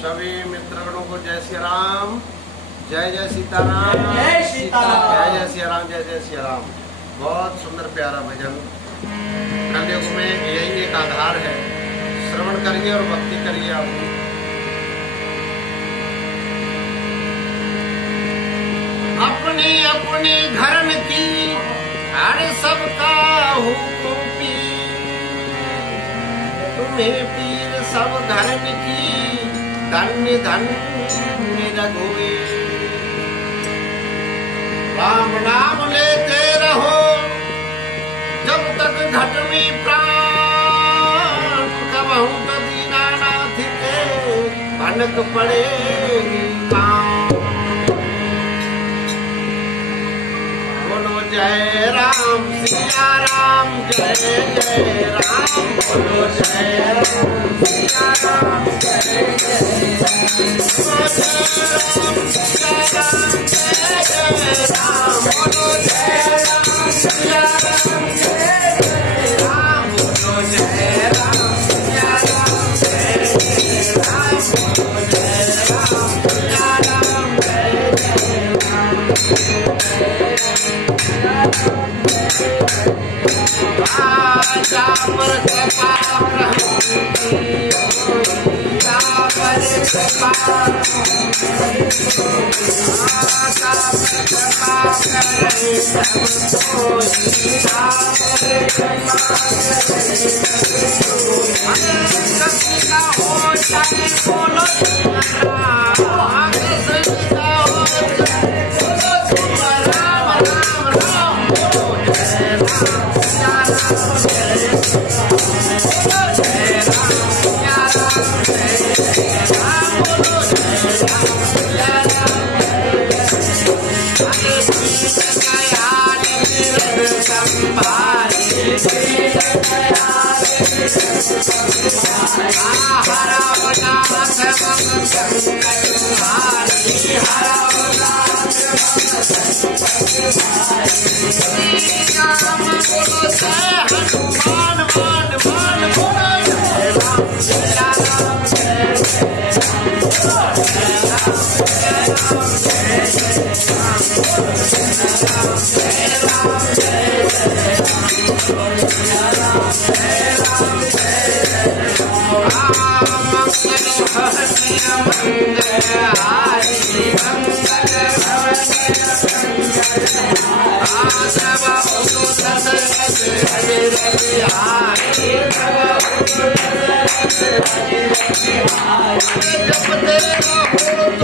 सभी मित्रगणों को जय श्री राम, जय जय सीताराम, जय सीताराम, जय जय श्री राम, जय जय श्री राम। बहुत सुंदर प्यारा भजन। कलयुग में यही एक आधार है, श्रवण करिए और भक्ति करिए। आप अपने अपने घरन की हर सबका हुक्म पी, तुम्हें पीर सब घरन की धन्य धन्य रघुवीर। राम नाम लेते रहो जब तक घट में प्राण, कबहू तो दीनानाथ के भनक पड़ेगी काम। बोलो जय राम सिया राम, जय जय राम। बोलो जय राम सिया राम, जय जय राम। बोलो जय राम सिया राम, जय जय राम। बोलो जय राम सिया राम, जय जय राम। बोलो जय राम सिया राम, जय जय राम। आजा पर कृपा प्रभु की, आजा पर कृपा, आजा पर कृपा करे सब कोई, आजा पर कृपा करे सब कोई। सभी का हो जाए बोलो आगे सभी का हो जाए बोलो तुम राम राम राम। बोलो जय राम सिया राम, जय बोलो जय राम सिया राम, जय जय राम। बोलो जय राम सिया राम, जय जय। दयाल निरंतर संभाले, हरा बनाथ संकट हारी, हरा बनाथ संकट हारी। श्री राम बोलो जय हनुमान मान मान। बोलो जय राम सिया राम, जय जय राम। बोलो जय राम सिया राम, जय जय राम। बोलो जय राम जय राम, जय जय राम। बोलो जय राम जय राम, जय जय राम। मंगल भवनीय मंगलहारी, मंगल भवनीय मंगलहारी। सब उदत रज रज हारी, जपते रहो तुम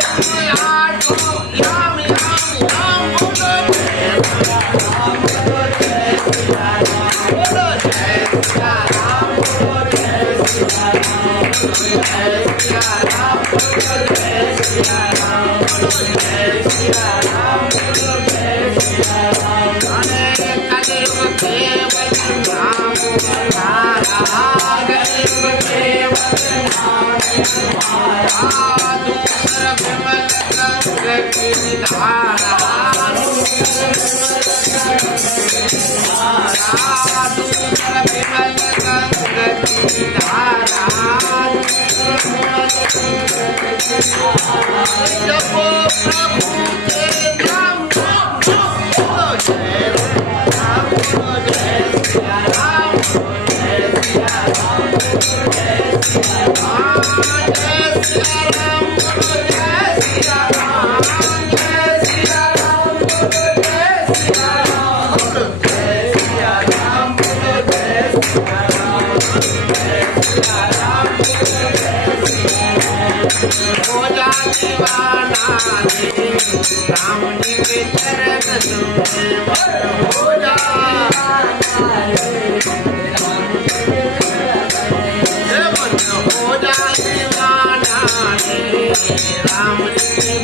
आठो याम याम याम। बोलो जय राम, बोलो जय सिया राम। बोलो जय सिया राम, बोलो जय सिया राम। बोलो जय सिया राम, बोलो जय सिया राम। बोलो जय सिया राम, बोलो जय सिया राम। अरे कलयुग केवल नाम तुम्हारा, कलयुग केवल नाम तुम्हारा। दूसर विमल गंग की धारा, दूसर विमल गंग की धारा। जपो प्रभु के नाम, बोलो जय राम, बोलो जय सिया राम। बोलो जय सिया राम, बोलो जय सिया राम। जय सिया राम, बोलो जय सिया राम, जय सिया राम। बोलो जय सिया राम, बोलो जय सिया राम। बोलो जय सिया राम, जय सिया राम। बोलो जय सिया राम। हो जा दीवाना रे राम जी के चरण तुम्हें, हो जा मन हो जा दीवाना रे राम जी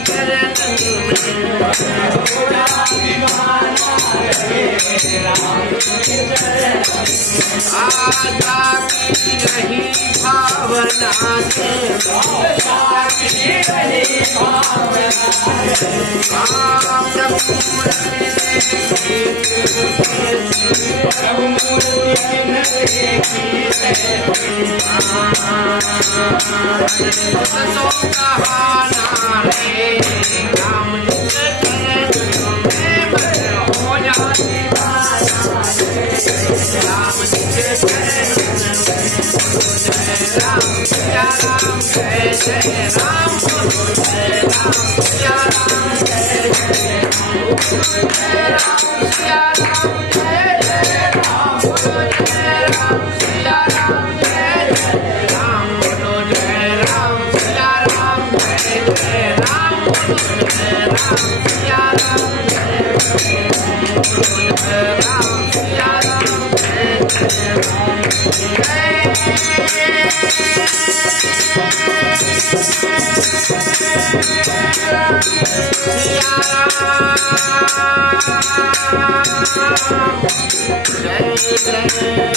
आजा की रही भावना से जय जय